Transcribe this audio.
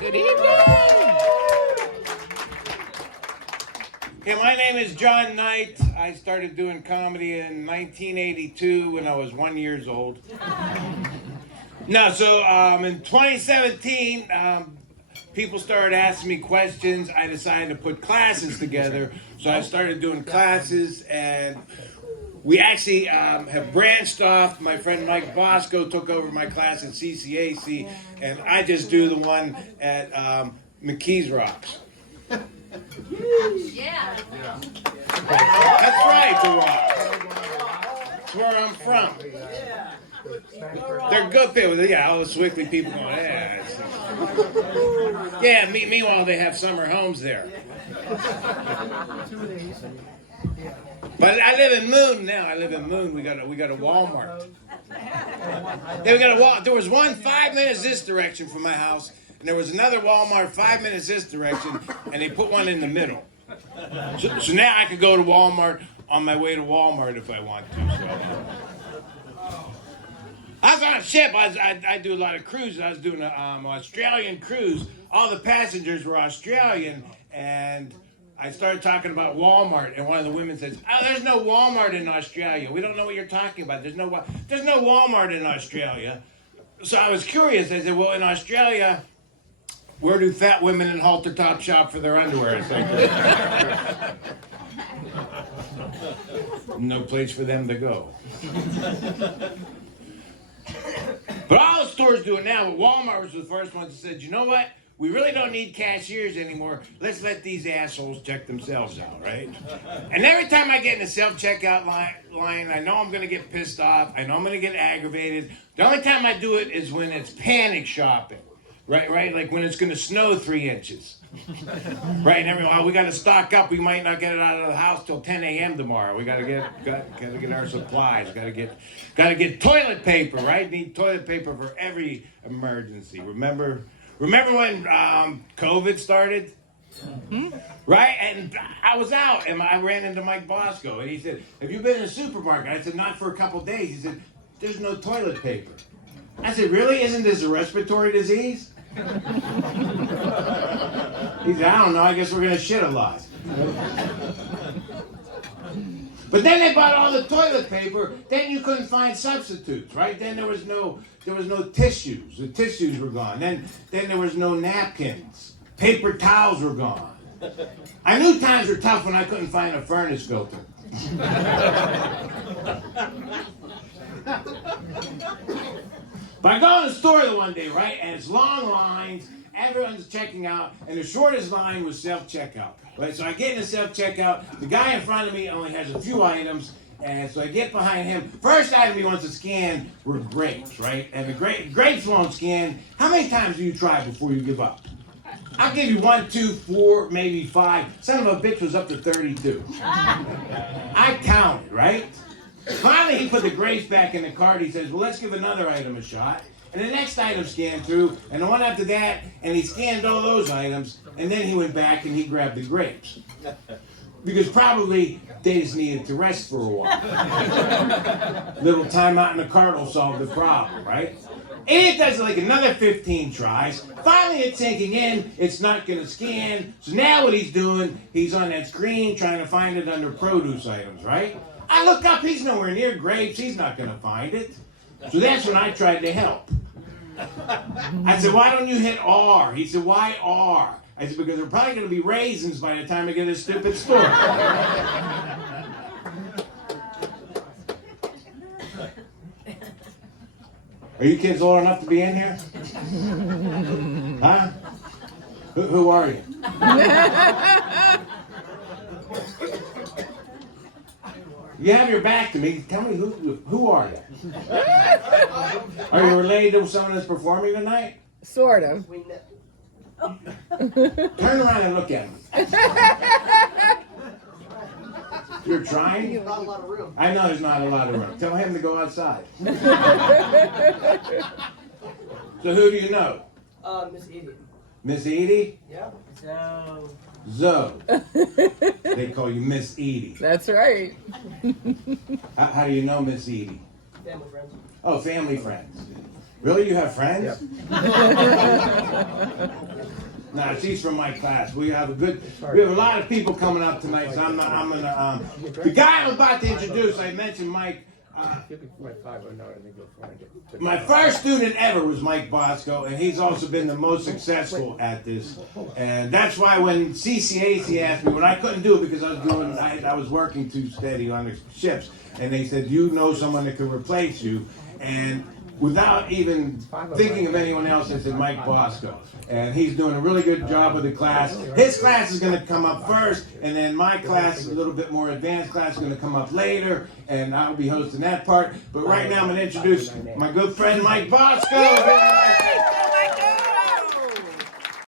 Good evening. Okay, my name is John Knight. I started doing comedy in 1982 when I was 1 year old. No, so in 2017, people started asking me questions. I decided to put classes together. So I started doing classes, and we actually have branched off. My friend Mike Bosco took over my class at CCAC, and I just do the one at McKees Rocks. Yeah. That's right, the Rocks. That's where I'm from. They're good people. Yeah, all the Swickley people going, yeah. Yeah, meanwhile, they have summer homes there. But I live in Moon now. I live in Moon. We got a Walmart. There was one 5 minutes this direction from my house, and there was another Walmart 5 minutes this direction, and they put one in the middle. So now I could go to Walmart on my way to Walmart if I want to. So. I was on a ship. I do a lot of cruises. I was doing an Australian cruise. All the passengers were Australian, and I started talking about Walmart, and one of the women says, "Oh, there's no Walmart in Australia. We don't know what you're talking about. There's no Walmart in Australia." So I was curious. I said, "Well, in Australia, where do fat women in halter top shop for their underwear?" No place for them to go. But all the stores do it now, but Walmart was the first one that said, "You know what? We really don't need cashiers anymore. Let's let these assholes check themselves out," right? And every time I get in the self-checkout line, I know I'm going to get pissed off. I know I'm going to get aggravated. The only time I do it is when it's panic shopping, right? Like when it's going to snow 3 inches. Right, and everyone, we got to stock up. We might not get it out of the house till 10 a.m. tomorrow. We got to get our supplies. Got to get toilet paper. Right, need toilet paper for every emergency. Remember when COVID started? Right, and I was out, and I ran into Mike Bosco, and he said, "Have you been in a supermarket?" I said, "Not for a couple days." He said, "There's no toilet paper." I said, "Really? Isn't this a respiratory disease?" He said, "I don't know. I guess we're gonna shit a lot." But then they bought all the toilet paper. Then you couldn't find substitutes, right? Then there was no tissues. The tissues were gone. Then there was no napkins. Paper towels were gone. I knew times were tough when I couldn't find a furnace filter. But I go in the store the one day, right, and it's long lines. Everyone's checking out, and the shortest line was self-checkout. Right, so I get in the self-checkout. The guy in front of me only has a few items, and so I get behind him. First item he wants to scan were grapes, right? And the grapes won't scan. How many times do you try before you give up? I'll give you 1, 2, 4, maybe 5. Son of a bitch was up to 32. I counted, right? Finally, he put the grapes back in the cart. He says, "Well, let's give another item a shot." And the next item scanned through, and the one after that, and he scanned all those items, and then he went back and he grabbed the grapes. Because probably they just needed to rest for a while. Little time out in the cart will solve the problem, right? And it does like another 15 tries. Finally, it's sinking in. It's not going to scan. So now what he's doing, he's on that screen trying to find it under produce items, right? I look up, he's nowhere near grapes. He's not going to find it. So that's when I tried to help. I said, "Why don't you hit R?" He said, "Why R?" I said, "Because they're probably going to be raisins by the time I get to this stupid store." Are you kids old enough to be in here? Huh? Who are you? You have your back to me. Tell me who are you? Are you related to someone that's performing tonight? Sort of. Turn around and look at me. You're trying? There's not a lot of room. I know there's not a lot of room. Tell him to go outside. So who do you know? Miss Edie. Miss Edie? Yeah. So. Zoe. They call you Miss Edie. That's right. How do you know Miss Edie? Family friends. Oh, family friends. Really? You have friends? Yeah. Nah, she's from my class. We have a lot of people coming up tonight, so I'm gonna, the guy I'm about to introduce, I mentioned Mike. My first student ever was Mike Bosco, and he's also been the most successful at this. And that's why when CCAC asked me, what I couldn't do because I was working too steady on the ships, and they said, you know someone that could replace you. And without even thinking of anyone else, I said Mike Bosco. And he's doing a really good job with the class. His class is going to come up first, and then my class, a little bit more advanced class, is going to come up later, and I'll be hosting that part. But right now I'm going to introduce my good friend Mike Bosco.